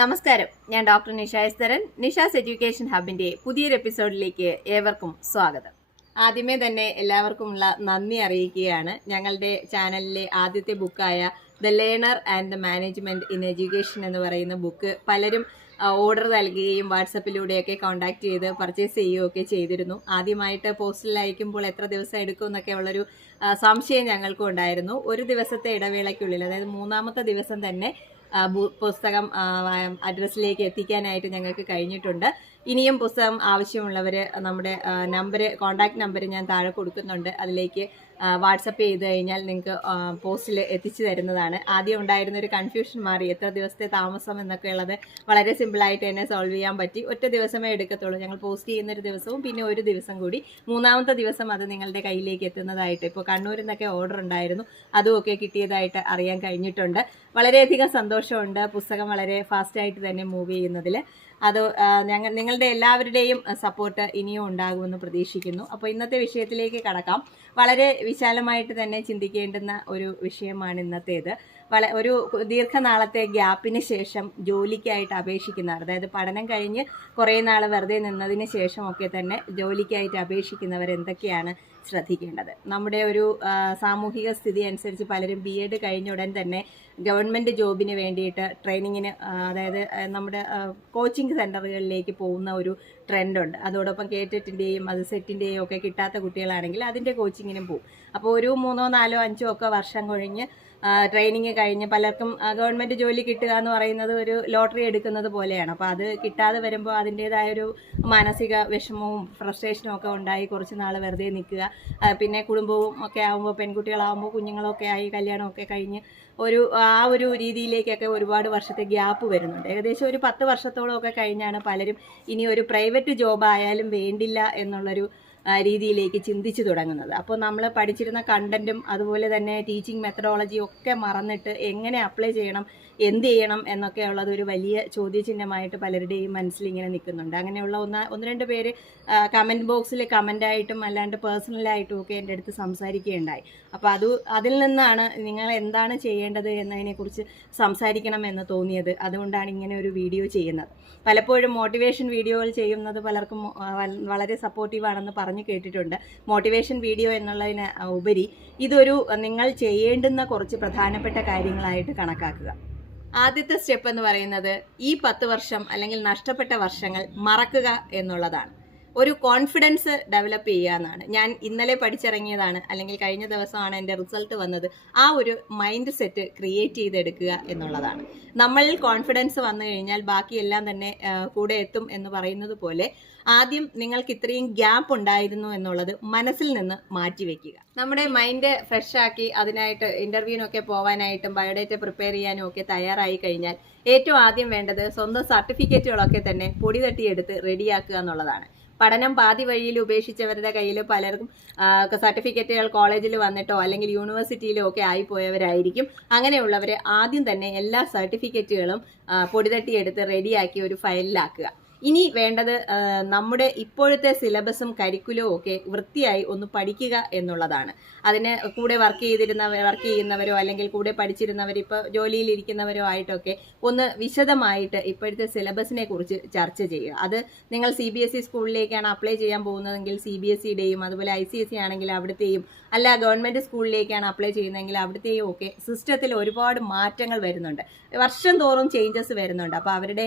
നമസ്കാരം. ഞാൻ doctor Nisha Estharan. Nisha's education ഹബിന്റെ പുതിയൊരു എപ്പിസോഡിലേക്ക് ഏവർക്കും സ്വാഗതം. ആദ്യമേ തന്നെ എല്ലാവർക്കുമുള്ള നന്ദി അറിയിക്കുകയാണ്. ഞങ്ങളുടെ ചാനലിലെ ആദ്യത്തെ ബുക്കായ the learner and the management in education എന്ന് പറയുന്ന ബുക്ക് പലരും ഓർഡർ നൽകുകയും വാട്സപ്പിലൂടെയൊക്കെ കോൺടാക്ട് ചെയ്ത് പർച്ചേസ് ചെയ്യുകയൊക്കെ ചെയ്തിരുന്നു. ആദ്യമായിട്ട് പോസ്റ്റിൽ അയക്കുമ്പോൾ എത്ര ദിവസം എടുക്കും എന്നൊക്കെ ഉള്ളൊരു സംശയം ഞങ്ങൾക്കും ഉണ്ടായിരുന്നു ഒരു ദിവസത്തെ ഇടവേളയ്ക്കുള്ളിൽ അതായത് മൂന്നാമത്തെ ദിവസം തന്നെ പുസ്തകം അഡ്രസ്സിലേക്ക് എത്തിക്കാനായിട്ട് ഞങ്ങൾക്ക് കഴിഞ്ഞിട്ടുണ്ട്. ഇനിയും പുസ്തകം ആവശ്യമുള്ളവർ നമ്മുടെ നമ്പർ കോൺടാക്ട് നമ്പർ ഞാൻ താഴെ കൊടുക്കുന്നുണ്ട്. അതിലേക്ക് വാട്സപ്പ് ചെയ്ത് കഴിഞ്ഞാൽ നിങ്ങൾക്ക് പോസ്റ്റിൽ എത്തിച്ചു തരുന്നതാണ്. ആദ്യം ഉണ്ടായിരുന്ന ഒരു കൺഫ്യൂഷൻ മാറി. എത്ര ദിവസത്തെ താമസം എന്നൊക്കെ ഉള്ളത് വളരെ സിമ്പിളായിട്ട് തന്നെ സോൾവ് ചെയ്യാൻ പറ്റി. ഒറ്റ ദിവസമേ എടുക്കത്തുള്ളൂ. ഞങ്ങൾ പോസ്റ്റ് ചെയ്യുന്ന ഒരു ദിവസവും പിന്നെ ഒരു ദിവസം കൂടി. മൂന്നാമത്തെ ദിവസം അത് നിങ്ങളുടെ കയ്യിലേക്ക് എത്തുന്നതായിട്ട്. ഇപ്പോൾ കണ്ണൂരിൽ നിന്നൊക്കെ ഓർഡർ ഉണ്ടായിരുന്നു. അതുമൊക്കെ കിട്ടിയതായിട്ട് അറിയാൻ കഴിഞ്ഞിട്ടുണ്ട്. വളരെയധികം സന്തോഷമുണ്ട് പുസ്തകം വളരെ ഫാസ്റ്റായിട്ട് തന്നെ മൂവ് ചെയ്യുന്നതിൽ അത് ഞങ്ങൾ നിങ്ങളുടെ എല്ലാവരുടെയും സപ്പോർട്ട് ഇനിയും ഉണ്ടാകുമെന്ന് പ്രതീക്ഷിക്കുന്നു. അപ്പോൾ ഇന്നത്തെ വിഷയത്തിലേക്ക് കടക്കാം. വളരെ വിശാലമായിട്ട് തന്നെ ചിന്തിക്കേണ്ടുന്ന ഒരു വിഷയമാണ് ഇന്നത്തേത്. വള ഒരു ദീർഘനാളത്തെ ഗ്യാപ്പിന് ശേഷം ജോലിക്കായിട്ട് അപേക്ഷിക്കുന്നവർ അതായത് പഠനം കഴിഞ്ഞ് കുറേ നാൾ വെറുതെ നിന്നതിന് ശേഷമൊക്കെ തന്നെ ജോലിക്കായിട്ട് അപേക്ഷിക്കുന്നവർ എന്തൊക്കെയാണ് ശ്രദ്ധിക്കേണ്ടത്? നമ്മുടെ ഒരു സാമൂഹിക സ്ഥിതി അനുസരിച്ച് പലരും ബി എഡ് കഴിഞ്ഞ ഉടൻ തന്നെ ഗവൺമെന്റ് ജോബിന് വേണ്ടിയിട്ട് ട്രെയിനിങ്ങിന് അതായത് നമ്മുടെ കോച്ചിങ് സെന്ററുകളിലേക്ക് പോകുന്ന ഒരു ട്രെൻഡുണ്ട്. അതോടൊപ്പം കേറ്ററ്റിന്റെയും അത് സെറ്റിന്റെയും ഒക്കെ കിട്ടാത്ത കുട്ടികളാണെങ്കിൽ അതിന്റെ കോച്ചിങ്ങിനും പോകും. അപ്പോൾ ഒരു മൂന്നോ നാലോ അഞ്ചോ ഒക്കെ വർഷം കഴിഞ്ഞ് ട്രെയിനിങ് കഴിഞ്ഞ് പലർക്കും ഗവൺമെന്റ് ജോലി കിട്ടുക എന്ന് പറയുന്നത് ഒരു ലോട്ടറി എടുക്കുന്നത് പോലെയാണ്. അപ്പോൾ അത് കിട്ടാതെ വരുമ്പോൾ അതിന്റെതായ ഒരു മാനസിക വിഷമവും ഫ്രസ്ട്രേഷനും ഒക്കെ ഉണ്ടായി കുറച്ച് നാൾ വെറുതെ നിൽക്കുക. പിന്നെ കുടുംബവും ഒക്കെ ആകുമ്പോൾ പെൺകുട്ടികളാകുമ്പോൾ കുഞ്ഞുങ്ങളൊക്കെ ആയി കല്യാണമൊക്കെ കഴിഞ്ഞ് ഒരു ആ ഒരു രീതിയിലേക്കൊക്കെ ഒരുപാട് വർഷത്തെ ഗ്യാപ്പ് വരുന്നുണ്ട്. ഏകദേശം ഒരു പത്ത് വർഷത്തോളമൊക്കെ കഴിഞ്ഞാണ് പലരും ഇനി ഒരു പ്രൈവറ്റ് ജോബായാലും വേണ്ടില്ല എന്നുള്ളൊരു രീതിയിലേക്ക് ചിന്തിച്ചു തുടങ്ങുന്നത്. അപ്പോൾ നമ്മൾ പഠിച്ചിരുന്ന കണ്ടന്റും അതുപോലെ തന്നെ ടീച്ചിങ് മെത്തഡോളജിയും ഒക്കെ മറന്നിട്ട് എങ്ങനെ അപ്ലൈ ചെയ്യണം എന്ത് ചെയ്യണം എന്നൊക്കെ ഉള്ളത് ഒരു വലിയ ചോദ്യചിഹ്നമായിട്ട് പലരുടെയും മനസ്സിൽ ഇങ്ങനെ നിൽക്കുന്നുണ്ട്. അങ്ങനെയുള്ള ഒന്ന് ഒന്ന് രണ്ട് പേര് കമന്റ് ബോക്സിൽ കമന്റായിട്ടും അല്ലാണ്ട് പേഴ്സണലായിട്ടും ഒക്കെ എന്റെ അടുത്ത് സംസാരിക്കുകയുണ്ടായി. അപ്പോൾ അത് അതിൽ നിന്നാണ് നിങ്ങൾ എന്താണ് ചെയ്യേണ്ടത് എന്നതിനെക്കുറിച്ച് സംസാരിക്കണം എന്ന് തോന്നിയത്. അതുകൊണ്ടാണ് ഇങ്ങനെ ഒരു വീഡിയോ ചെയ്യുന്നത്. പലപ്പോഴും മോട്ടിവേഷൻ വീഡിയോകൾ ചെയ്യുന്നത് പലർക്കും വളരെ സപ്പോർട്ടീവാണെന്ന് പറഞ്ഞു കേട്ടിട്ടുണ്ട്. മോട്ടിവേഷൻ വീഡിയോ എന്നുള്ളതിന് ഉപരി ഇതൊരു നിങ്ങൾ ചെയ്യേണ്ടുന്ന കുറച്ച് പ്രധാനപ്പെട്ട കാര്യങ്ങളായിട്ട് കണക്കാക്കുക. ആദ്യത്തെ സ്റ്റെപ്പ് എന്ന് പറയുന്നത് ഈ പത്ത് വർഷം അല്ലെങ്കിൽ നഷ്ടപ്പെട്ട വർഷങ്ങൾ മറക്കുക എന്നുള്ളതാണ്. ഒരു കോൺഫിഡൻസ് ഡെവലപ്പ് ചെയ്യുക എന്നാണ്. ഞാൻ ഇന്നലെ പഠിച്ചിറങ്ങിയതാണ്. അല്ലെങ്കിൽ കഴിഞ്ഞ ദിവസമാണ് എന്റെ റിസൾട്ട് വന്നത്. ആ ഒരു മൈൻഡ് സെറ്റ് ക്രിയേറ്റ് ചെയ്തെടുക്കുക എന്നുള്ളതാണ്. നമ്മളിൽ കോൺഫിഡൻസ് വന്നു കഴിഞ്ഞാൽ ബാക്കിയെല്ലാം തന്നെ കൂടെ എത്തും എന്ന് പറയുന്നത് പോലെ ആദ്യം നിങ്ങൾക്ക് ഇത്രയും ഗ്യാപ്പ് ഉണ്ടായിരുന്നു എന്നുള്ളത് മനസ്സിൽ നിന്ന് മാറ്റിവെക്കുക നമ്മുടെ മൈൻഡ് ഫ്രഷ് ആക്കി അതിനായിട്ട് ഇന്റർവ്യൂവിനൊക്കെ പോകാനായിട്ടും ബയോഡേറ്റ പ്രിപ്പയർ ചെയ്യാനും ഒക്കെ തയ്യാറായി കഴിഞ്ഞാൽ ഏറ്റവും ആദ്യം വേണ്ടത് സ്വന്തം സർട്ടിഫിക്കറ്റുകളൊക്കെ തന്നെ പൊടി തട്ടിയെടുത്ത് റെഡിയാക്കുക എന്നുള്ളതാണ്. പഠനം പാതി വഴിയിൽ ഉപേക്ഷിച്ചവരുടെ കയ്യിൽ പലർക്കും സർട്ടിഫിക്കറ്റുകൾ കോളേജിൽ വന്നിട്ടോ അല്ലെങ്കിൽ യൂണിവേഴ്സിറ്റിയിലോ ഒക്കെ ആയിപ്പോയവരായിരിക്കും. അങ്ങനെയുള്ളവരെ ആദ്യം തന്നെ എല്ലാ സർട്ടിഫിക്കറ്റുകളും പൊടിതട്ടിയെടുത്ത് റെഡിയാക്കി ഒരു ഫയലിലാക്കുക. ഇനി വേണ്ടത് നമ്മുടെ ഇപ്പോഴത്തെ സിലബസും കരിക്കുലവും ഒക്കെ വൃത്തിയായി ഒന്ന് പഠിക്കുക എന്നുള്ളതാണ്. അതിന് കൂടെ വർക്ക് ചെയ്തിരുന്ന വർക്ക് ചെയ്യുന്നവരോ അല്ലെങ്കിൽ കൂടെ പഠിച്ചിരുന്നവർ ഇപ്പോൾ ജോലിയിലിരിക്കുന്നവരോ ആയിട്ടൊക്കെ ഒന്ന് വിശദമായിട്ട് ഇപ്പോഴത്തെ സിലബസിനെ കുറിച്ച് ചർച്ച ചെയ്യുക. അത് നിങ്ങൾ സി ബി എസ് ഇ സ്കൂളിലേക്കാണ് അപ്ലൈ ചെയ്യാൻ പോകുന്നതെങ്കിൽ സി ബി എസ് സിയുടെയും അതുപോലെ ഐ സി എസ് സി ആണെങ്കിൽ അവിടുത്തെയും അല്ല ഗവൺമെന്റ് സ്കൂളിലേക്കാണ് അപ്ലൈ ചെയ്യുന്നതെങ്കിൽ അവിടുത്തെയും ഒക്കെ സിസ്റ്റത്തിൽ ഒരുപാട് മാറ്റങ്ങൾ വരുന്നുണ്ട്. വർഷം തോറും ചേഞ്ചസ് വരുന്നുണ്ട്. അപ്പോൾ അവരുടെ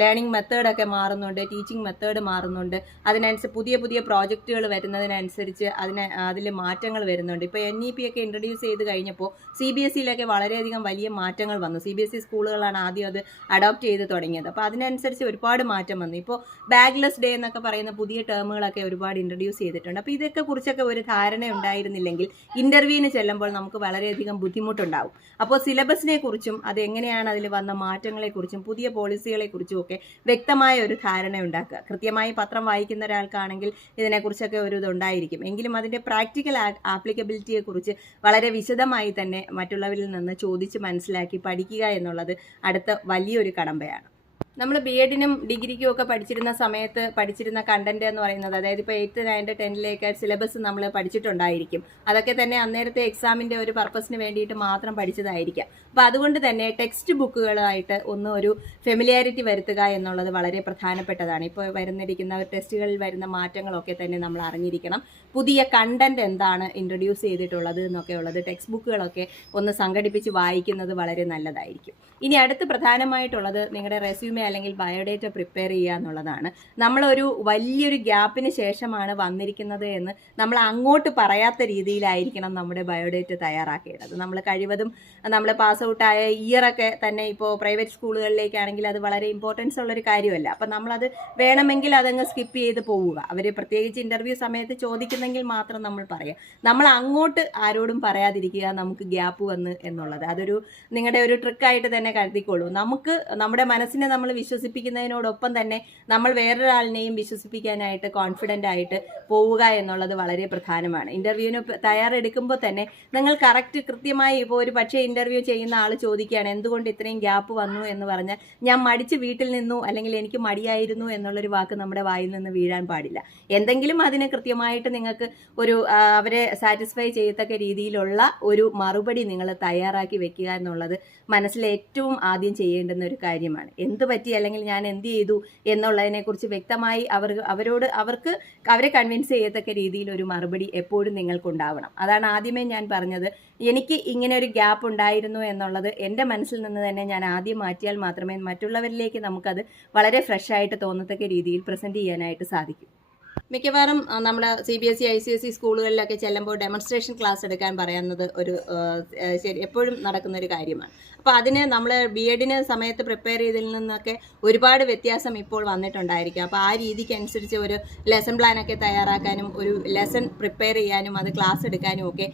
ലേണിംഗ് മെത്തേഡൊക്കെ മാറുന്നുണ്ട് ടീച്ചിങ് മെത്തേഡ് മാറുന്നുണ്ട്. അതിനനുസരിച്ച് പുതിയ പുതിയ പ്രോജക്റ്റുകൾ വരുന്നതിനനുസരിച്ച് അതിന് അതിൽ മാറ്റങ്ങൾ വരുന്നുണ്ട്. ഇപ്പോൾ എൻ ഇ പി ഒക്കെ ഇൻട്രൊഡ്യൂസ് ചെയ്ത് കഴിഞ്ഞപ്പോൾ സി ബി എസ് സിയിലൊക്കെ വളരെയധികം വലിയ മാറ്റങ്ങൾ വന്നു. സി ബി എസ് ഇ സ്കൂളുകളാണ് ആദ്യം അത് അഡോപ്റ്റ് ചെയ്ത് തുടങ്ങിയത്. അപ്പോൾ അതിനനുസരിച്ച് ഒരുപാട് മാറ്റം വന്നു. ഇപ്പോൾ ബാഗ്ലെസ് ഡേ എന്നൊക്കെ പറയുന്ന പുതിയ ടേമുകളൊക്കെ ഒരുപാട് ഇൻട്രൊഡ്യൂസ് ചെയ്തിട്ടുണ്ട്. അപ്പോൾ ഇതൊക്കെ കുറിച്ചൊക്കെ ഒരു ധാരണ ഉണ്ടായിരുന്നില്ലെങ്കിൽ ഇന്റർവ്യൂവിന് ചെല്ലുമ്പോൾ നമുക്ക് വളരെയധികം ബുദ്ധിമുട്ടുണ്ടാവും. അപ്പോൾ സിലബസിനെ കുറിച്ചും അത് എങ്ങനെയാണ് അതിൽ വന്ന മാറ്റങ്ങളെക്കുറിച്ചും പുതിയ പോളിസികളെക്കുറിച്ചും ഒക്കെ വ്യക്തമായ ഒരു ധാരണ ഉണ്ടാക്കുക. കൃത്യമായി പത്രം വായിക്കുന്ന ഒരാൾക്കാണെങ്കിൽ ഇതിനെക്കുറിച്ചൊക്കെ ഒരു ഇതുണ്ടായിരിക്കും. എങ്കിലും അതിന്റെ പ്രാക്ടിക്കൽ ആപ്ലിക്കബിലിറ്റിയെക്കുറിച്ച് വളരെ വിശദമായി തന്നെ മറ്റുള്ളവരിൽ നിന്ന് ചോദിച്ച് മനസ്സിലാക്കി പഠിക്കുക എന്നുള്ളത് അടുത്ത വലിയൊരു കടമ്പയാണ്. നമ്മൾ ബി എഡിനും ഡിഗ്രിക്കും ഒക്കെ പഠിച്ചിരുന്ന സമയത്ത് പഠിച്ചിരുന്ന കണ്ടന്റ് എന്ന് പറയുന്നത് അതായത് ഇപ്പോൾ എയ്ത്ത് നയൻത് ടെൻത്തിലേക്ക് സിലബസ് നമ്മൾ പഠിച്ചിട്ടുണ്ടായിരിക്കും. അതൊക്കെ തന്നെ അന്നേരത്തെ എക്സാമിന്റെ ഒരു പർപ്പസിന് വേണ്ടിയിട്ട് മാത്രം പഠിച്ചതായിരിക്കാം. അപ്പോൾ അതുകൊണ്ട് തന്നെ ടെക്സ്റ്റ് ബുക്കുകളായിട്ട് ഒന്ന് ഒരു ഫെമിലിയാരിറ്റി വരുത്തുക എന്നുള്ളത് വളരെ പ്രധാനപ്പെട്ടതാണ്. ഇപ്പോൾ വരുന്നിരിക്കുന്ന ടെസ്റ്റുകളിൽ വരുന്ന മാറ്റങ്ങളൊക്കെ തന്നെ നമ്മൾ അറിഞ്ഞിരിക്കണം. പുതിയ കണ്ടന്റ് എന്താണ് ഇൻട്രൊഡ്യൂസ് ചെയ്തിട്ടുള്ളത് എന്നൊക്കെ ഉള്ളത് ടെക്സ്റ്റ് ബുക്കുകളൊക്കെ ഒന്ന് സംഘടിപ്പിച്ച് വായിക്കുന്നത് വളരെ നല്ലതായിരിക്കും. ഇനി അടുത്ത് പ്രധാനമായിട്ടുള്ളത് നിങ്ങളുടെ റെസ്യൂമെ അല്ലെങ്കിൽ ബയോഡേറ്റ പ്രിപ്പയർ ചെയ്യുക എന്നുള്ളതാണ്. നമ്മളൊരു വലിയൊരു ഗ്യാപ്പിന് ശേഷമാണ് വന്നിരിക്കുന്നത് എന്ന് നമ്മൾ അങ്ങോട്ട് പറയാത്ത രീതിയിലായിരിക്കണം നമ്മുടെ ബയോഡേറ്റ തയ്യാറാക്കേണ്ടത്. നമ്മൾ കഴിവതും നമ്മൾ പാസ് ഔട്ടായ ഇയറൊക്കെ തന്നെ ഇപ്പോൾ പ്രൈവറ്റ് സ്കൂളുകളിലേക്കാണെങ്കിൽ അത് വളരെ ഇമ്പോർട്ടൻസ് ഉള്ളൊരു കാര്യമല്ല. അപ്പം നമ്മളത് വേണമെങ്കിൽ അതങ്ങ് സ്കിപ്പ് ചെയ്ത് പോവുക. അവർ പ്രത്യേകിച്ച് ഇന്റർവ്യൂ സമയത്ത് ചോദിക്കുന്നെങ്കിൽ മാത്രം നമ്മൾ പറയാം. നമ്മൾ അങ്ങോട്ട് ആരോടും പറയാതിരിക്കുക നമുക്ക് ഗ്യാപ്പ് വന്ന് എന്നുള്ളത്. അതൊരു നിങ്ങളുടെ ഒരു ട്രിക്കായിട്ട് തന്നെ കരുതിക്കോളൂ നമുക്ക് നമ്മുടെ മനസ്സിനെ നമ്മൾ വിശ്വസിപ്പിക്കുന്നതിനോടൊപ്പം തന്നെ നമ്മൾ വേറൊരാളിനെയും വിശ്വസിപ്പിക്കാനായിട്ട് കോൺഫിഡന്റ് ആയിട്ട് പോവുക എന്നുള്ളത് വളരെ പ്രധാനമാണ്. ഇന്റർവ്യൂവിന് തയ്യാറെടുക്കുമ്പോൾ തന്നെ നിങ്ങൾ കറക്റ്റ് കൃത്യമായി ഇപ്പോൾ ഒരു പക്ഷേ ഇന്റർവ്യൂ ചെയ്യുന്ന ആൾ ചോദിക്കുകയാണ് എന്തുകൊണ്ട് ഇത്രയും ഗ്യാപ്പ് വന്നു? എന്ന് പറഞ്ഞാൽ ഞാൻ മടിച്ച് വീട്ടിൽ നിന്നു അല്ലെങ്കിൽ എനിക്ക് മടിയായിരുന്നു എന്നുള്ളൊരു വാക്ക് നമ്മുടെ വായിൽ നിന്ന് വീഴാൻ പാടില്ല. എന്തെങ്കിലും അതിന് കൃത്യമായിട്ട് നിങ്ങൾക്ക് ഒരു അവരെ സാറ്റിസ്ഫൈ ചെയ്യത്തക്ക രീതിയിലുള്ള ഒരു മറുപടി നിങ്ങൾ തയ്യാറാക്കി വെക്കുക എന്നുള്ളത് മനസ്സിൽ ഏറ്റവും ആദ്യം ചെയ്യേണ്ടുന്ന ഒരു കാര്യമാണ്. എന്ത് പറ്റി അല്ലെങ്കിൽ ഞാൻ എന്ത് ചെയ്തു എന്നുള്ളതിനെക്കുറിച്ച് വ്യക്തമായി അവർ അവരോട് അവർക്ക് അവരെ കൺവിൻസ് ചെയ്യത്തക്ക രീതിയിൽ ഒരു മറുപടി എപ്പോഴും നിങ്ങൾക്കുണ്ടാവണം അതാണ് ആദ്യമേ ഞാൻ പറഞ്ഞത്. എനിക്ക് ഇങ്ങനെ ഒരു ഗ്യാപ്പ് ഉണ്ടായിരുന്നു എന്നുള്ളത് എന്റെ മനസ്സിൽ നിന്ന് തന്നെ ഞാൻ ആദ്യം മാറ്റിയാൽ മാത്രമേ മറ്റുള്ളവരിലേക്ക് നമുക്കത് വളരെ ഫ്രഷ് ആയിട്ട് തോന്നത്തക്ക രീതിയിൽ പ്രസന്റ് ചെയ്യാനായിട്ട് സാധിക്കും. മിക്കവാറും നമ്മൾ C B S E I C S E സ്കൂളുകളിലൊക്കെ ചെല്ലുമ്പോൾ ഡെമോൺസ്ട്രേഷൻ ക്ലാസ് എടുക്കാൻ പറയുന്നത് ഒരു ശരി എപ്പോഴും നടക്കുന്ന ഒരു കാര്യമാണ്. അപ്പോൾ അതിന് നമ്മൾ ബി എഡിന് സമയത്ത് പ്രിപ്പയർ ചെയ്തതിൽ നിന്നൊക്കെ ഒരുപാട് വ്യത്യാസം ഇപ്പോൾ വന്നിട്ടുണ്ടായിരിക്കും. അപ്പോൾ ആ രീതിക്ക് അനുസരിച്ച് ഒരു ലെസൺ പ്ലാനൊക്കെ തയ്യാറാക്കാനും ഒരു ലെസൺ പ്രിപ്പയർ ചെയ്യാനും അത് ക്ലാസ് എടുക്കാനും ഒക്കെ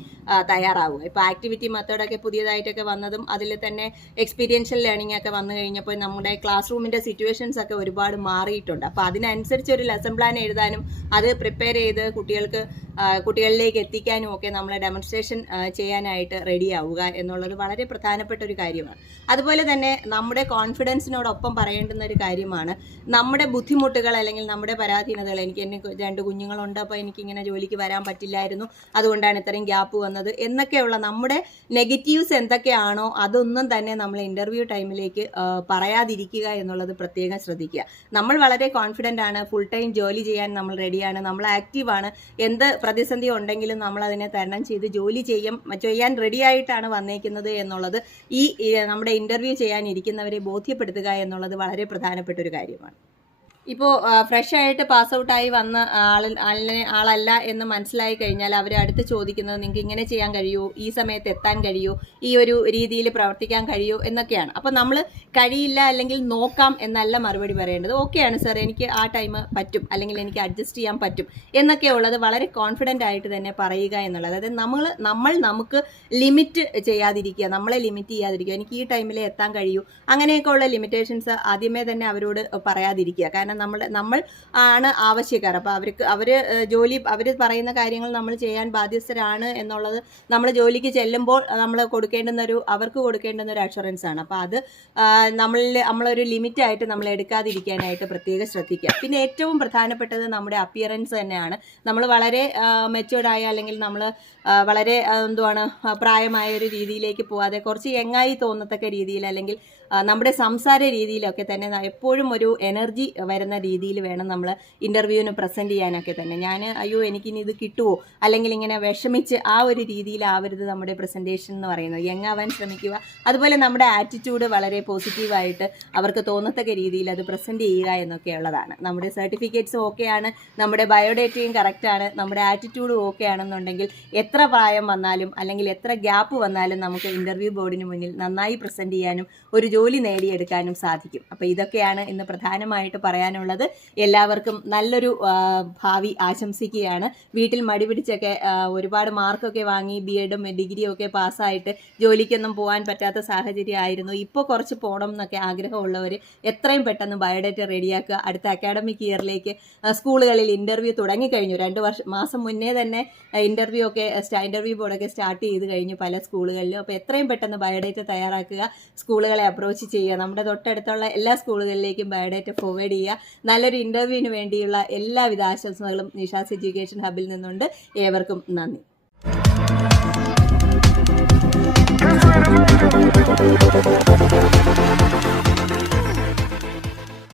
തയ്യാറാവുക. ഇപ്പോൾ ആക്ടിവിറ്റി മെത്തേഡൊക്കെ പുതിയതായിട്ടൊക്കെ വന്നതും അതിൽ തന്നെ എക്സ്പീരിയൻഷ്യൽ ലേണിംഗ് ഒക്കെ വന്നു കഴിഞ്ഞപ്പോൾ നമ്മുടെ ക്ലാസ് റൂമിന്റെ സിറ്റുവേഷൻസ് ഒക്കെ ഒരുപാട് മാറിയിട്ടുണ്ട്. അപ്പോൾ അതിനനുസരിച്ച് ഒരു ലെസൺ പ്ലാൻ എഴുതാനും അത് പ്രിപ്പയർ ചെയ്ത് കുട്ടികൾക്ക് ആ, കുട്ടികളിലേക്ക് എത്തിക്കാനും ഒക്കെ നമ്മൾ ഡെമോൺസ്ട്രേഷൻ ചെയ്യാനായിട്ട് റെഡിയാവുക എന്നുള്ളത് വളരെ പ്രധാനപ്പെട്ട ഒരു കാര്യമാണ്. അതുപോലെ തന്നെ നമ്മുടെ കോൺഫിഡൻസിനോടൊപ്പം പറയേണ്ടുന്ന ഒരു കാര്യമാണ്. നമ്മുടെ ബുദ്ധിമുട്ടുകൾ അല്ലെങ്കിൽ നമ്മുടെ പരാധീനതകൾ എനിക്ക് എന്നെ രണ്ട് കുഞ്ഞുങ്ങളുണ്ട് അപ്പോൾ എനിക്കിങ്ങനെ ജോലിക്ക് വരാൻ പറ്റില്ലായിരുന്നു അതുകൊണ്ടാണ് ഇത്രയും ഗ്യാപ്പ് വന്നത് എന്നൊക്കെയുള്ള നമ്മുടെ നെഗറ്റീവ്സ് എന്തൊക്കെയാണോ അതൊന്നും തന്നെ നമ്മൾ ഇന്റർവ്യൂ ടൈമിലേക്ക് പറയാതിരിക്കുക എന്നുള്ളത് പ്രത്യേകം ശ്രദ്ധിക്കുക. നമ്മൾ വളരെ കോൺഫിഡന്റ് ആണ് ഫുൾ ടൈം ജോലി ചെയ്യാൻ നമ്മൾ റെഡിയാണ് നമ്മൾ ആക്റ്റീവാണ് എന്ത് പ്രതിസന്ധി ഉണ്ടെങ്കിലും നമ്മൾ അതിനെ തരണം ചെയ്ത് ജോലി ചെയ്യും ചെയ്യാൻ റെഡി ആയിട്ടാണ് വന്നേക്കുന്നത് എന്നുള്ളത് ഈ നമ്മുടെ ഇന്റർവ്യൂ ചെയ്യാനിരിക്കുന്നവരെ ബോധ്യപ്പെടുത്തുക എന്നുള്ളത് വളരെ പ്രധാനപ്പെട്ട ഒരു കാര്യമാണ്. ഇപ്പോൾ ഫ്രഷ് ആയിട്ട് പാസ് ഔട്ടായി വന്ന ആൾ ആളല്ല എന്ന് മനസ്സിലായി കഴിഞ്ഞാൽ അവർ അടുത്ത് ചോദിക്കുന്നത് നിങ്ങൾക്ക് ഇങ്ങനെ ചെയ്യാൻ കഴിയുമോ ഈ സമയത്ത് എത്താൻ കഴിയുമോ ഈ ഒരു രീതിയിൽ പ്രവർത്തിക്കാൻ കഴിയുമോ എന്നൊക്കെയാണ്. അപ്പോൾ നമ്മൾ കഴിയില്ല അല്ലെങ്കിൽ നോക്കാം എന്നല്ല മറുപടി പറയേണ്ടത്. ഓക്കെയാണ് സാർ എനിക്ക് ആ ടൈം പറ്റും അല്ലെങ്കിൽ എനിക്ക് അഡ്ജസ്റ്റ് ചെയ്യാൻ പറ്റും എന്നൊക്കെ ഉള്ളത് വളരെ കോൺഫിഡന്റ് ആയിട്ട് തന്നെ പറയുക എന്നുള്ളത്. അതായത് നമ്മൾ നമ്മൾ നമുക്ക് ലിമിറ്റ് ചെയ്യാതിരിക്കുക നമ്മളെ ലിമിറ്റ് ചെയ്യാതിരിക്കുക എനിക്ക് ഈ ടൈമിൽ എത്താൻ കഴിയൂ അങ്ങനെയൊക്കെ ഉള്ള ലിമിറ്റേഷൻസ് ആദ്യമേ തന്നെ അവരോട് പറയാതിരിക്കുക. കാരണം നമ്മൾ നമ്മൾ ആണ് ആവശ്യക്കാർ. അപ്പോൾ അവർക്ക് അവർ ജോലി അവർ പറയുന്ന കാര്യങ്ങൾ നമ്മൾ ചെയ്യാൻ ബാധ്യസ്ഥരാണ് എന്നുള്ളത് നമ്മൾ ജോലിക്ക് ചെല്ലുമ്പോൾ നമ്മൾ കൊടുക്കേണ്ടുന്ന ഒരു അവർക്ക് കൊടുക്കേണ്ടുന്ന ഒരു അഷുറൻസ് ആണ്. അപ്പോൾ അത് നമ്മളിൽ നമ്മളൊരു ലിമിറ്റായിട്ട് നമ്മൾ എടുക്കാതിരിക്കാനായിട്ട് പ്രത്യേകം ശ്രദ്ധിക്കുക. പിന്നെ ഏറ്റവും പ്രധാനപ്പെട്ടത് നമ്മുടെ അപ്പിയറൻസ് തന്നെയാണ്. നമ്മൾ വളരെ മെച്ചുവേർഡായ അല്ലെങ്കിൽ നമ്മൾ വളരെ എന്തുവാണ് പ്രായമായ ഒരു രീതിയിലേക്ക് പോവാതെ കുറച്ച് യങ്ങായി തോന്നത്തക്ക രീതിയിൽ അല്ലെങ്കിൽ നമ്മുടെ സംസാര രീതിയിലൊക്കെ തന്നെ എപ്പോഴും ഒരു എനർജി വരുന്ന രീതിയിൽ വേണം നമ്മൾ ഇന്റർവ്യൂവിന് പ്രസന്റ് ചെയ്യാനൊക്കെ തന്നെ. ഞാൻ അയ്യോ എനിക്കിനി ഇത് കിട്ടുമോ അല്ലെങ്കിൽ ഇങ്ങനെ വിഷമിച്ച് ആ ഒരു രീതിയിലാവരുത് നമ്മുടെ പ്രസന്റേഷൻ എന്ന് പറയുന്നത്. എങ്ങാവാൻ ശ്രമിക്കുക. അതുപോലെ നമ്മുടെ ആറ്റിറ്റ്യൂഡ് വളരെ പോസിറ്റീവായിട്ട് അവർക്ക് തോന്നത്തക്ക രീതിയിൽ അത് പ്രസന്റ് ചെയ്യുക എന്നൊക്കെയുള്ളതാണ് നമ്മുടെ സർട്ടിഫിക്കറ്റ്സും ഓക്കെയാണ് നമ്മുടെ ബയോഡേറ്റയും കറക്റ്റാണ് നമ്മുടെ ആറ്റിറ്റ്യൂഡും ഓക്കെ ആണെന്നുണ്ടെങ്കിൽ എത്ര പ്രായം വന്നാലും അല്ലെങ്കിൽ എത്ര ഗ്യാപ്പ് വന്നാലും നമുക്ക് ഇന്റർവ്യൂ ബോർഡിന് മുന്നിൽ നന്നായി പ്രസന്റ് ചെയ്യാനും ഒരു ജോലി നേടിയെടുക്കാനും സാധിക്കും. അപ്പോൾ ഇതൊക്കെയാണ് ഇന്ന് പ്രധാനമായിട്ട് പറയാനുള്ളത്. എല്ലാവർക്കും നല്ലൊരു ഭാവി ആശംസിക്കുകയാണ്. വീട്ടിൽ മടി പിടിച്ചൊക്കെ ഒരുപാട് മാർക്കൊക്കെ വാങ്ങി ബി എഡും ഡിഗ്രിയും ഒക്കെ പാസ്സായിട്ട് ജോലിക്കൊന്നും പോകാൻ പറ്റാത്ത സാഹചര്യമായിരുന്നു ഇപ്പോൾ കുറച്ച് പോകണം എന്നൊക്കെ ആഗ്രഹമുള്ളവർ എത്രയും പെട്ടെന്ന് ബയോഡേറ്റ റെഡിയാക്കുക. അടുത്ത അക്കാഡമിക് ഇയറിലേക്ക് സ്കൂളുകളിൽ ഇന്റർവ്യൂ തുടങ്ങിക്കഴിഞ്ഞു. രണ്ട് വർഷം മാസം മുന്നേ തന്നെ ഇന്റർവ്യൂ ഒക്കെ ഇന്റർവ്യൂ ബോർഡൊക്കെ സ്റ്റാർട്ട് ചെയ്ത് കഴിഞ്ഞു പല സ്കൂളുകളിലും. അപ്പോൾ എത്രയും പെട്ടെന്ന് ബയോഡേറ്റ തയ്യാറാക്കുക. സ്കൂളുകളെ അപ്രോച്ച് ചെയ്യുക. നമ്മുടെ തൊട്ടടുത്തുള്ള എല്ലാ സ്കൂളുകളിലേക്കും ബയോഡേറ്റ ഫോർവേഡ് ചെയ്യുക. നല്ലൊരു ഇന്റർവ്യൂവിന് വേണ്ടിയുള്ള എല്ലാവിധ ആശംസകളും നിഷാസ് എഡ്യൂക്കേഷൻ ഹബിൽ നിന്നുണ്ട്. ഏവർക്കും നന്ദി.